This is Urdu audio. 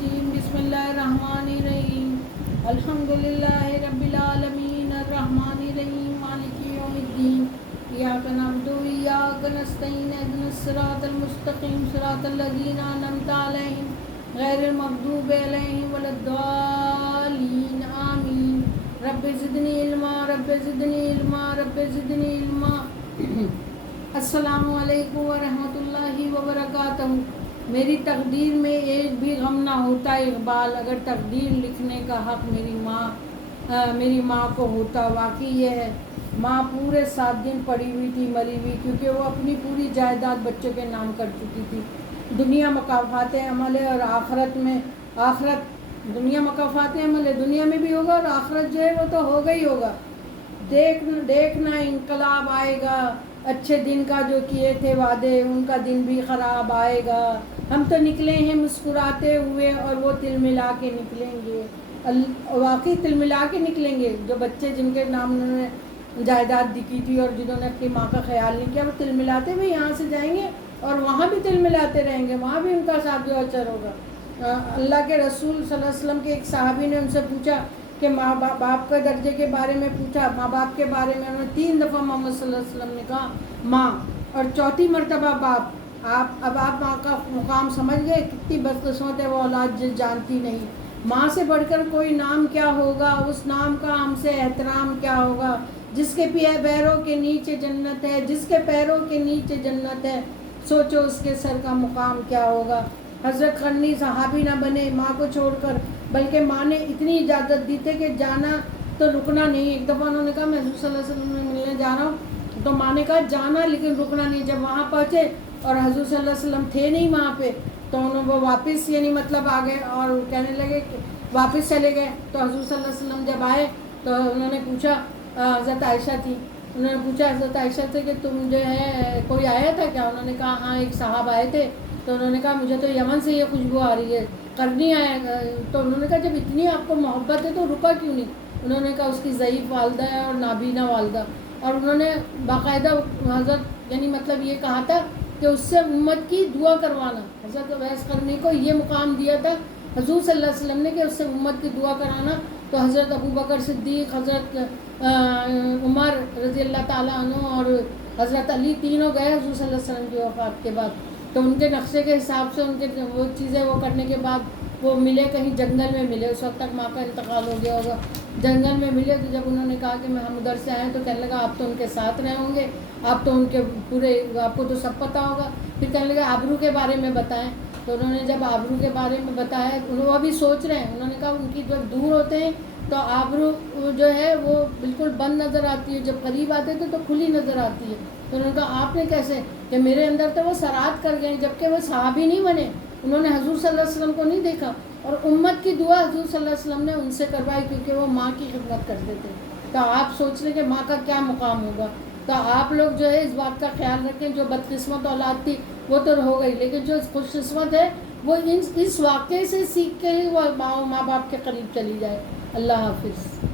الرجیم بسم اللہ الرحمن الرحیم الحمدللہ رب العالمین الرحمن الرحیم مالک یوم الدین ایاک نعبد و ایاک نستعین اهدنا الصراط المستقیم صراط الذین انعمت علیہم غیر المغضوب علیہم ولا الضالین آمین رب زدنی علما رب زدنی علما رب زدنی علما السلام علیکم ورحمۃ اللہ وبرکاتہ۔ میری تقدیر میں ایک بھی غم نہ ہوتا اقبال، اگر تقدیر لکھنے کا حق میری ماں کو ہوتا۔ واقعی یہ ہے، ماں پورے 7 دن پڑی ہوئی تھی، مری ہوئی، کیونکہ وہ اپنی پوری جائیداد بچوں کے نام کر چکی تھی۔ دنیا مکافات عمل ہے اور آخرت دنیا مکافات عمل ہے، دنیا میں بھی ہوگا اور آخرت جو ہے وہ تو ہوگا ہی ہوگا۔ دیکھنا انقلاب آئے گا، اچھے دن کا جو کیے تھے وعدے ان کا دن بھی خراب آئے گا۔ ہم تو نکلے ہیں مسکراتے ہوئے اور وہ تل ملا کے نکلیں گے، واقعی تل ملا کے نکلیں گے۔ جو بچے جن کے نام انہوں نے جائیداد دکھی تھی اور جنہوں نے اپنی ماں کا خیال نہیں کیا، وہ تل ملاتے ہوئے یہاں سے جائیں گے اور وہاں بھی تل ملاتے رہیں گے، وہاں بھی ان کا ساتھ جو اچر ہوگا۔ اللہ کے رسول صلی اللہ علیہ وسلم کے ایک صحابی نے ان سے پوچھا کہ ماں باپ کے درجے کے بارے میں پوچھا، ماں باپ کے بارے میں انہوں نے 3 دفعہ محمد صلی اللہ علیہ وسلم نے کہا ماں، اور 4تھی مرتبہ باپ۔ اب آپ ماں کا مقام سمجھ گئے، کتنی بدقسمت ہے وہ اولاد جو جانتی نہیں۔ ماں سے بڑھ کر کوئی نام کیا ہوگا، اس نام کا ہم سے احترام کیا ہوگا۔ جس کے پیروں کے نیچے جنت ہے، جس کے پیروں کے نیچے جنت ہے، سوچو اس کے سر کا مقام کیا ہوگا۔ حضرت قرنی صحابی نہ بنے ماں کو چھوڑ کر، بلکہ ماں نے اتنی اجازت دی تھی کہ جانا تو رکنا نہیں۔ ایک دفعہ انہوں نے کہا میں حضور صلی اللہ علیہ وسلم سے ملنے جا رہا ہوں، تو ماں نے کہا جانا لیکن رکنا نہیں۔ جب وہاں پہنچے اور حضور صلی اللہ علیہ وسلم تھے نہیں وہاں پہ، تو وہ واپس مطلب آ گئے اور کہنے لگے کہ واپس چلے گئے۔ تو حضور صلی اللہ علیہ وسلم جب آئے تو انہوں نے پوچھا، حضرت عائشہ تھی، انہوں نے پوچھا حضرت عائشہ سے کہ تم جو ہے کوئی آیا تھا کیا؟ انہوں نے کہا ہاں ایک صاحب آئے تھے۔ تو انہوں نے کہا مجھے تو یمن سے یہ خوشبو آ رہی ہے، قرنی آیا۔ تو انہوں نے کہا جب اتنی آپ کو محبت ہے تو رکا کیوں نہیں؟ انہوں نے کہا اس کی ضعیف والدہ ہے اور نابینا والدہ، اور انہوں نے باقاعدہ حضرت مطلب یہ کہا تھا کہ اس سے امت کی دعا کروانا۔ حضرت اویس قرنی کو یہ مقام دیا تھا حضور صلی اللہ علیہ وسلم نے کہ اس سے امت کی دعا کرانا۔ تو حضرت ابوبکر صدیق، حضرت عمر رضی اللہ تعالیٰ عنہ اور حضرت علی تینوں گئے حضور صلی اللہ علیہ وسلم کی وفات کے بعد۔ تو ان کے نقشے کے حساب سے ان کے وہ چیزیں وہ کرنے کے بعد وہ ملے، کہیں جنگل میں ملے، اس وقت تک ماں کا انتقال ہو گیا ہوگا۔ جنگل میں ملے تو جب انہوں نے کہا کہ ہم ادھر سے آئے، تو کہنے لگا آپ تو ان کے ساتھ رہے ہوں گے، آپ تو ان کے پورے، آپ کو تو سب پتہ ہوگا۔ پھر کہنے لگا آبرو کے بارے میں بتائیں۔ تو انہوں نے جب آبرو کے بارے میں بتایا، وہ ابھی سوچ رہے ہیں، انہوں نے کہا ان کی جب دور ہوتے ہیں تو آبرو جو ہے وہ بالکل بند نظر آتی ہے، جب قریب آتے تھے تو کھلی نظر آتی ہے۔ تو انہوں نے کہا آپ نے کیسے؟ کہ میرے اندر تو وہ سرات کر گئے، جبکہ وہ صحابی نہیں بنے، انہوں نے حضور صلی اللہ علیہ وسلم کو نہیں دیکھا، اور امت کی دعا حضور صلی اللہ علیہ وسلم نے ان سے کروائی کیونکہ وہ ماں کی خدمت کرتے تھے۔ تو آپ سوچ لیں کہ ماں کا کیا مقام ہوگا۔ تو آپ لوگ جو ہے اس بات کا خیال رکھیں، جو بدقسمت اولاد تھی وہ تو ہو گئی، لیکن جو خوش قسمت ہے وہ اس واقعے سے سیکھ کے ہی وہ ماں باپ کے قریب چلی جائے۔ اللہ حافظ۔